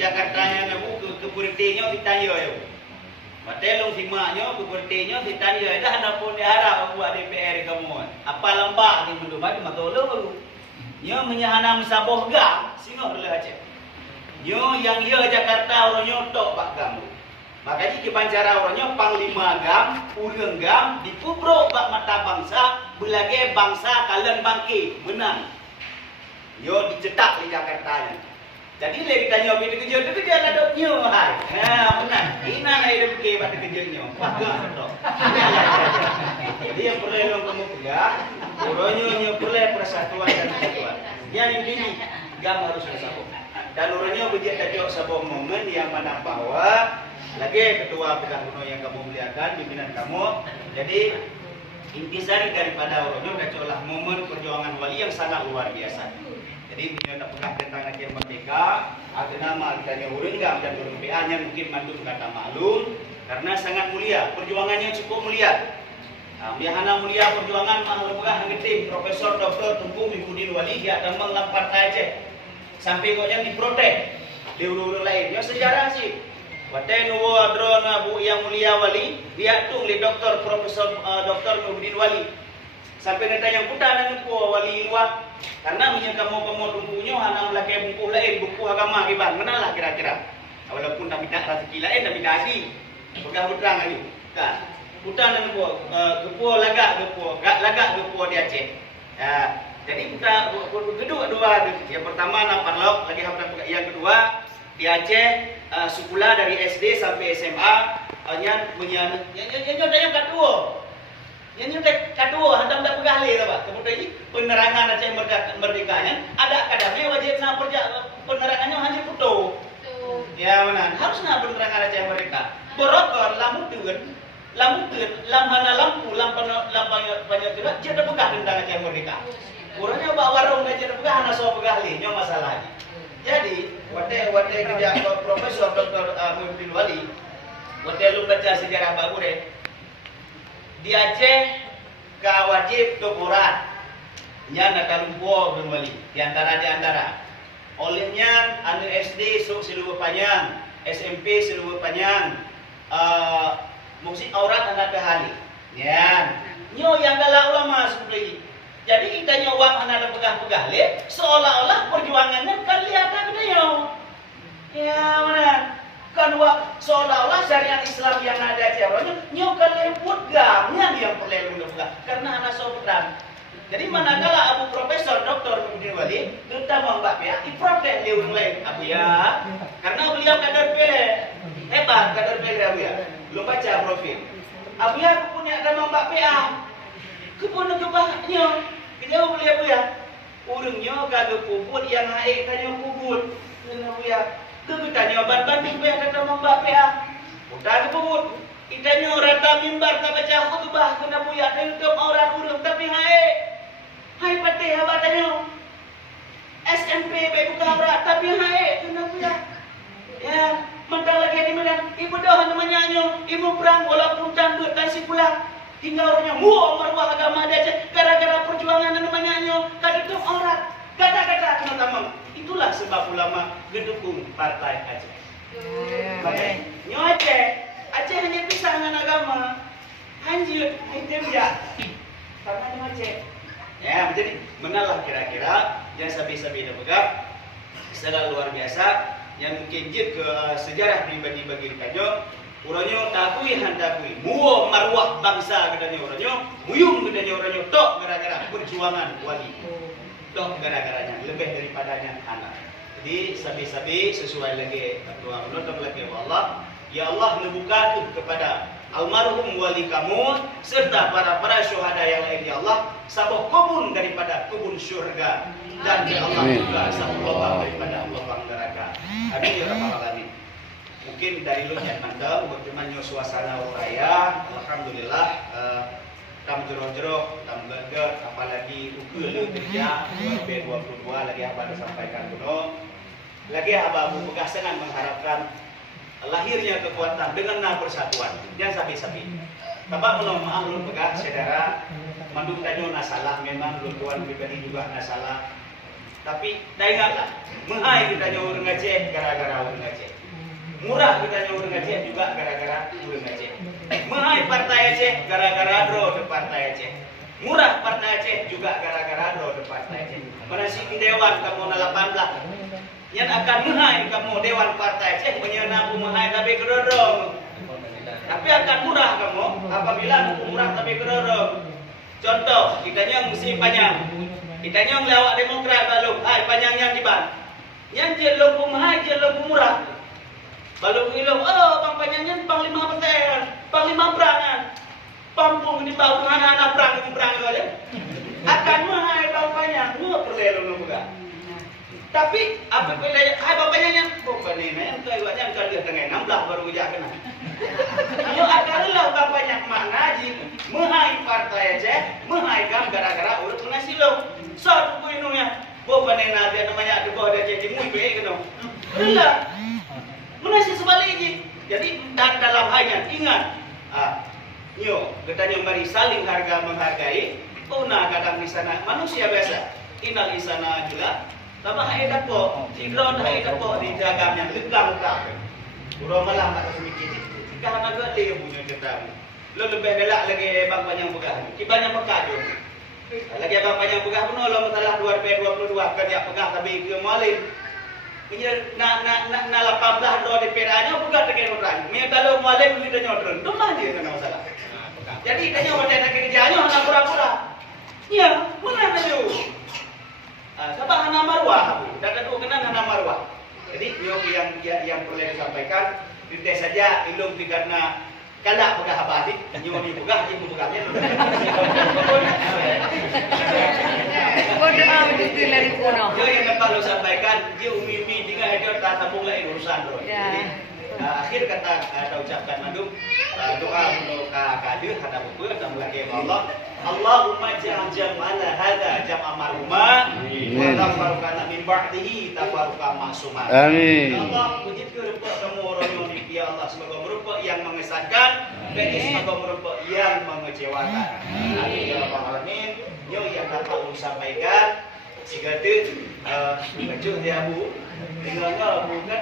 Jakartanya nabu ke bertinya ditanya yo. Matelong simaknya ke bertinya ditanya dah napun diharap buat DPR kamu. Apa lembak ni mendumat matolong lu. Nyo menyahanam saboh gam singo le Aceh. Nyo yang dia Jakarta orangnya tok pak gam. Makanya kepancara orangnya panglima gam, urang gam dikubrok bak mata bangsa, belage bangsa kalian bangkit menang. Yo dicetak di Jakarta. Jadi lagi tanya bila kerja tu dia ada nyo hai. Nah, benar. Ina nak hidup ke pada kerja nyo. Pakai betul. Jadi yang perlu kamu pegang, orangnya nyo perlu persatuan dan kesatuan. Yang ini gam harus bersatu. Dan orangnya berjaya tajuk sebuah momen yang mana bahwa lagi ketua pegang kuno yang kamu muliakan, pimpinan kamu. Jadi intisari daripada orangnya tajulah momen perjuangan wali yang sangat luar biasa. Jadi beliau nak pegang tentang akhir merdeka, ada nama ditanya Urenggam dan Ureng PA-nya mungkin mandum kata maklum karena sangat mulia, perjuangannya cukup mulia. Mihana mulia perjuangan makhluk pegah ngetim Profesor Dr. Tunku Mihudin Wali dia akan menglampar Aceh sampai koknya diprotek di urung lain. Ya sejarah sih. Waten nuwo drona bu yang mulia wali dia tung li Dr. Profesor Dr. Mihudin Wali sampai neta yang putar dan wali luar. Karena kamu dumpunya hanya melakai buku lain, buku agama kiban. Mana lah kira-kira? Walaupun tak minta rezeki lain, tak minta haji. Pegang putrang lagi. Kan? Putrang dan gepuh lagak gepuh di Aceh. Ya. Jadi kita kedua yang pertama nak parlok lagi yang kedua di Aceh sekolah dari SD sampai SMA hanya yang kedua. Yang kedua, hantam tak pegah leh apa? Kemudian ini penerangan Aceh merdekanya ada akademi wajib nak penerangannya hanya putu. Ya mana? Harus nak penerangan Aceh merdeka. Berokor lam hana lampu banyak tidak jadi pegah tentang Aceh merdeka. Kurangnya bawa warung dah jadi pegah hana so pegah leh, nyo masalahnya. Jadi, wate kerja Profesor Dr. Mihudin Wali, wate lu baca sejarah Babure. Di Aceh ka wajib dokurat nya nak kalumpo berwali di antara olehnya anu SD sok seluruh panjang SMP seluruh panjang musik aurat anak kehali ya nyo yang galak ulama seperti jadi kita nyawak anak ada pegah-pegah le seolah-olah perjuangannya kelihatan nyo ya mana kan seolah-olah syariat Islam yang ada caranya nyokan lemput gamnya dia perlu menegak karena anak soperan. Jadi manakala Abu Profesor Dr. Mihudin Wali terutama Mbak Pia diprotes di orang lain Abu ya karena beliau kader PL hebat kader PL Abu ya belum baca profil Abu ya aku punya nama Mbak Pia kepunya kebahnya kejauh beliau Abu ya urungnya kagak kubut yang haik tanya kubut Abu ya kita nyobat banding biar kata Mbak PA. Udah kebut. Kita rata mimbar tak baca khutbah kena buya untuk orang urung tapi hai patih abatanya. SMP baik buka aurat tapi kena buya. Ya, mentang lagi di Medan. Ibu dah namanya ibu perang walaupun candut dan si pulang. Tinggal orangnya marwah agama dia gara-gara perjuangan namanya kadang aurat. Kata-kata kena tamam. Itulah sebab ulama mendukung partai Aceh. Makanya nyo Aceh hanya pisah dengan agama. Hanjut, itu ya. Karena nyo Aceh. Ya, jadi menalah kira-kira yang sabi-sabi dah pegang sangat luar biasa yang mungkin jid ke sejarah pribadi bagi kanyo. Orangnya takui handakui. Muo marwah bangsa katanya orangnya. Muyung katanya orangnya tok gara-gara perjuangan wali. Dok gara-garanya lebih daripadanya anak. Jadi sabi-sabi sesuai lagi doa menutup lagi Allah. Ya Allah membuka kepada almarhum wali kamu serta para syuhada yang lain ya Allah sabuk kubun daripada kubun syurga dan ya Allah juga sabuk lubang daripada lubang neraka. Amin ya rabbal alamin. Mungkin dari lu yang mandang bagaimana suasana raya alhamdulillah tam jeruk-jeruk, tam geger, apalagi ukul kerja 2022 lagi apa disampaikan kuno. Lagi apa Abu Pegah sangat mengharapkan lahirnya kekuatan dengan persatuan. Jangan sapi-sapi. Bapak menolong maaf Abu Pegah, saudara, mandung tanyo nasalah memang tuan pribadi juga nasalah. Tapi dah ingatlah, mahal kita nyawa orang Aceh gara-gara orang Aceh. Murah kita nyawa orang Aceh juga gara-gara orang Aceh. Mahal partai Aceh gara-gara draw di partai Aceh. Murah partai Aceh juga gara-gara draw di partai Aceh. Menasihkan dewan kamu na 18. Yang akan mahal kamu dewan partai Aceh menyenapu mahal tapi kedodong. Tapi akan murah kamu apabila murah tapi kedodong. Contoh, kita nyong mesti panjang. Kita nyong lewat Demokrat balu, panjangnya di ban. Yang je loku mahal, je loku murah. Balu ilong, bang panjangnya panglima persen, panglima perangan. Pampung di bawah anak-anak perang oleh. Akan mahal bang panjang, nggak perlu lo buka. Tapi apabila bang panjangnya, bukan ini, yang kalian kalian tengah 16 baru kerja kena. Yo akanlah bang panjang makna ji, mahal partai Aceh, mahal kam gara-gara urut mengasih lo. Satu puinunya, bukan ini nanti namanya ada kau ada jadi mui baik kena. Enggak, mengasih sebaliknya. Jadi dalam hanya ingat, yo kita yang beri saling harga menghargai. Una kadang di sana manusia biasa, inal di sana juga. Tapi hai dapo, tidron hai dapo di jagamnya legang tak. Urang malam tak sedikit. Karena agak dia punya cerita. Lo lebih galak lagi bang panjang pegang. Kibanya mekadun. Lagi abang panjang pegah pun Allah masalah 2022 kerja pegah tapi ke malin. Punya na 18 do DPR aja pegah tekan orang. Me kalau malin kita nyodron. Tu mah dia kena masalah. Jadi tanya orang nak kerjanya hana pura-pura. Ya, mana tu? Sabah hana marwah. Dah kedua kena hana marwah. Jadi yang perlu disampaikan tidak saja ilmu karena kalak pegah abadi, nyoni pegah, ibu pegahnya. Bodoh amat itu lari kuno. Dia yang dapat lo sampaikan, dia umi tinggal ada tak sambung lagi urusan bro. Jadi akhir kata kita ucapkan mandum doa untuk kadir hadap buku dan lagi Allah. Allahumma ja'al jam'ana hadza jam'a marhuma wa tafarraqana min ba'dihi tafarruqan ma'suma. Amin. Ya Allah, puji kepada kamu orang yang ya Allah semoga merupakan yang mengesankan dan semoga merupakan yang mengecewakan. Amin ya rabbal alamin. Yo yang dapat disampaikan segala tu baca dia bu dengan bukan